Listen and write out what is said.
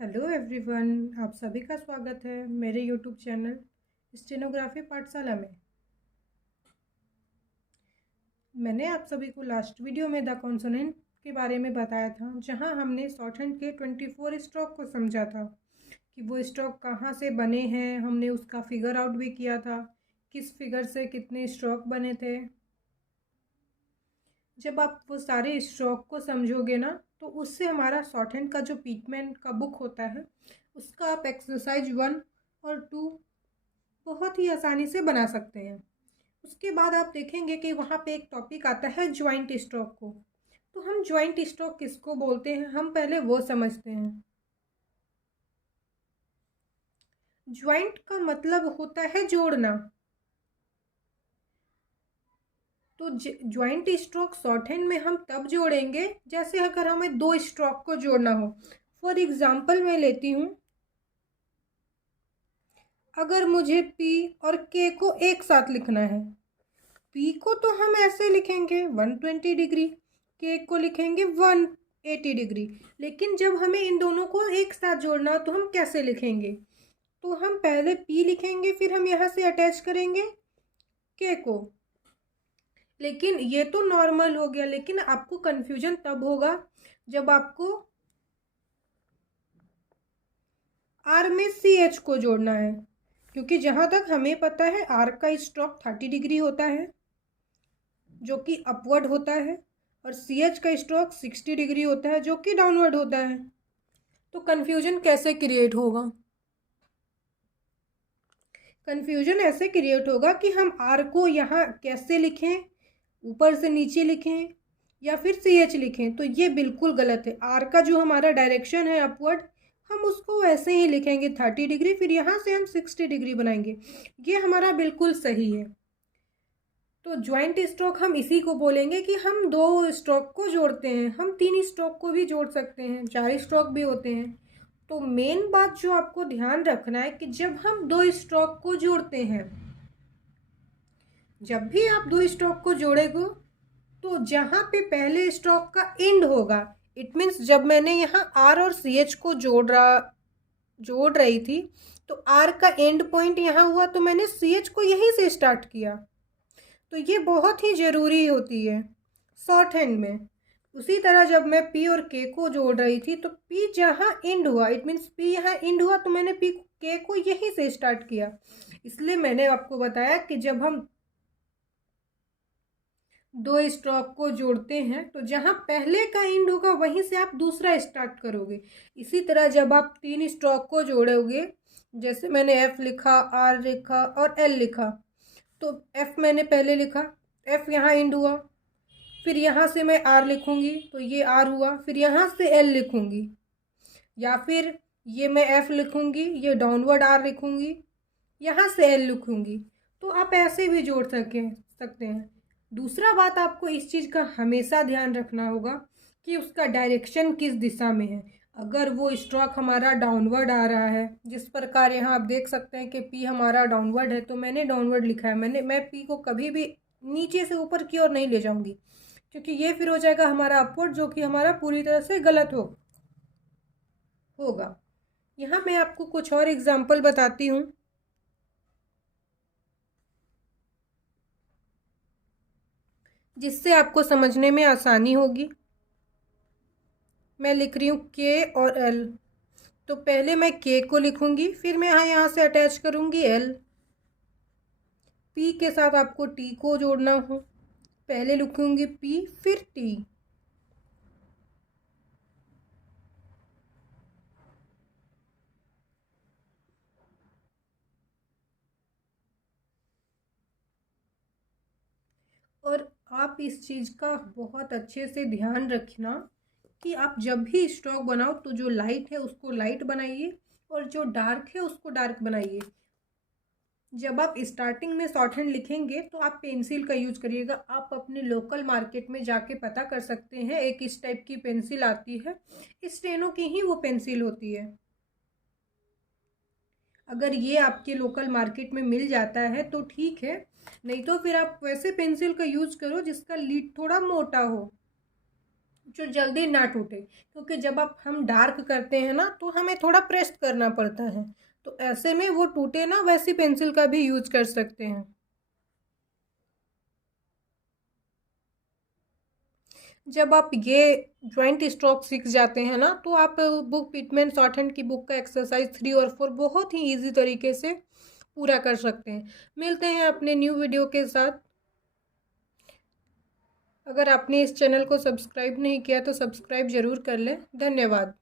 Hello everyone, आप सभी का स्वागत है मेरे यूट्यूब चैनल स्टेनोग्राफी पाठशाला में। मैंने आप सभी को लास्ट वीडियो में द कॉन्सोनेंट के बारे में बताया था, जहां हमने शॉर्ट हैंड के 24 स्ट्रोक को समझा था कि वो स्ट्रोक कहां से बने हैं। हमने उसका फिगर आउट भी किया था, किस फिगर से कितने स्ट्रोक बने थे। जब आप वो सारे स्ट्रोक को समझोगे ना, तो उससे हमारा शॉर्ट हैंड का जो पिटमैन का बुक होता है, उसका आप एक्सरसाइज 1 और 2 बहुत ही आसानी से बना सकते हैं। उसके बाद आप देखेंगे कि वहाँ पे एक टॉपिक आता है ज्वाइंट स्ट्रोक को। तो हम ज्वाइंट स्ट्रोक किसको बोलते हैं, हम पहले वो समझते हैं। ज्वाइंट का मतलब होता है जोड़ना। तो ज्वाइंट स्ट्रोक शॉर्ट हैंड में हम तब जोड़ेंगे जैसे अगर हमें दो स्ट्रोक को जोड़ना हो। फॉर एग्जाम्पल मैं लेती हूँ, अगर मुझे P और K को एक साथ लिखना है, P को तो हम ऐसे लिखेंगे 120 डिग्री, K को लिखेंगे 180 डिग्री। लेकिन जब हमें इन दोनों को एक साथ जोड़ना हो तो हम कैसे लिखेंगे? तो हम पहले P लिखेंगे, फिर हम यहाँ से अटैच करेंगे K को। लेकिन ये तो नॉर्मल हो गया, लेकिन आपको कन्फ्यूजन तब होगा जब आपको R में CH को जोड़ना है, क्योंकि जहाँ तक हमें पता है R का स्ट्रोक 30 डिग्री होता है जो कि अपवर्ड होता है, और CH का स्ट्रोक 60 डिग्री होता है जो कि डाउनवर्ड होता है। तो कन्फ्यूजन कैसे क्रिएट होगा? कन्फ्यूजन ऐसे क्रिएट होगा कि हम R को यहाँ कैसे लिखें, ऊपर से नीचे लिखें या फिर CH लिखें। तो ये बिल्कुल गलत है। R का जो हमारा डायरेक्शन है अपवर्ड, हम उसको वैसे ही लिखेंगे 30 डिग्री, फिर यहाँ से हम 60 डिग्री बनाएंगे। ये हमारा बिल्कुल सही है। तो ज्वाइंट स्ट्रोक हम इसी को बोलेंगे कि हम दो स्ट्रोक को जोड़ते हैं। हम 3 स्ट्रोक को भी जोड़ सकते हैं, 4 स्ट्रोक भी होते हैं। तो मेन बात जो आपको ध्यान रखना है कि जब हम दो स्ट्रोक को जोड़ते हैं, जब भी आप दो स्ट्रोक को जोड़ेंगे, तो जहाँ पे पहले स्ट्रोक का एंड होगा, इट मीन्स जब मैंने यहाँ R और CH को जोड़ रही थी, तो R का एंड पॉइंट यहाँ हुआ, तो मैंने CH को यहीं से स्टार्ट किया। तो ये बहुत ही ज़रूरी होती है शॉर्ट हैंड में। उसी तरह जब मैं P और K को जोड़ रही थी, तो P जहाँ एंड हुआ, इट मीन्स P यहाँ एंड हुआ, तो मैंने K को यहीं से स्टार्ट किया। इसलिए मैंने आपको बताया कि जब हम दो स्ट्रोक को जोड़ते हैं, तो जहाँ पहले का एंड होगा वहीं से आप दूसरा स्टार्ट करोगे। इसी तरह जब आप 3 स्ट्रोक को जोड़ोगे, जैसे मैंने F लिखा, R लिखा और L लिखा, तो F मैंने पहले लिखा, F यहाँ एंड हुआ, फिर यहाँ से मैं R लिखूँगी तो ये R हुआ, फिर यहाँ से L लिखूँगी, या फिर ये मैं F लिखूँगी, ये डाउनवर्ड R लिखूँगी, यहाँ से L लिखूँगी। तो आप ऐसे भी जोड़ सकते हैं। दूसरा बात आपको इस चीज़ का हमेशा ध्यान रखना होगा कि उसका डायरेक्शन किस दिशा में है। अगर वो स्ट्रोक हमारा डाउनवर्ड आ रहा है, जिस प्रकार यहाँ आप देख सकते हैं कि P हमारा डाउनवर्ड है, तो मैंने डाउनवर्ड लिखा है। मैं P को कभी भी नीचे से ऊपर की ओर नहीं ले जाऊंगी, क्योंकि ये फिर हो जाएगा हमारा अपवर्ड, जो कि हमारा पूरी तरह से गलत होगा। यहाँ मैं आपको कुछ और एग्जाम्पल बताती हूँ जिससे आपको समझने में आसानी होगी। मैं लिख रही हूँ K और L। तो पहले मैं K को लिखूंगी, फिर मैं यहाँ से अटैच करूंगी L। P के साथ आपको T को जोड़ना हो, पहले लिखूंगी P फिर T। और आप इस चीज़ का बहुत अच्छे से ध्यान रखना कि आप जब भी स्ट्रोक बनाओ, तो जो लाइट है उसको लाइट बनाइए और जो डार्क है उसको डार्क बनाइए। जब आप स्टार्टिंग में शॉर्ट हैंड लिखेंगे तो आप पेंसिल का यूज करिएगा। आप अपने लोकल मार्केट में जाके पता कर सकते हैं, एक इस टाइप की पेंसिल आती है, स्टेनो की ही वो पेंसिल होती है। अगर ये आपके लोकल मार्केट में मिल जाता है तो ठीक है, नहीं तो फिर आप वैसे पेंसिल का यूज करो जिसका लीड थोड़ा मोटा हो। जो जल्दी ना टूटे, क्योंकि जब हम डार्क करते हैं ना तो हमें थोड़ा प्रेस करना पड़ता है, तो ऐसे में वो टूटे ना, वैसी पेंसिल का भी यूज कर सकते हैं। जब आप ये जॉइंट स्ट्रोक सीख जाते हैं ना तो आप बुक पिटमैन शॉर्टहैंड की बुक का एक्सरसाइज 3 और 4 बहुत ही इजी तरीके से पूरा कर सकते हैं। मिलते हैं अपने न्यू वीडियो के साथ। अगर आपने इस चैनल को सब्सक्राइब नहीं किया तो सब्सक्राइब ज़रूर कर लें। धन्यवाद।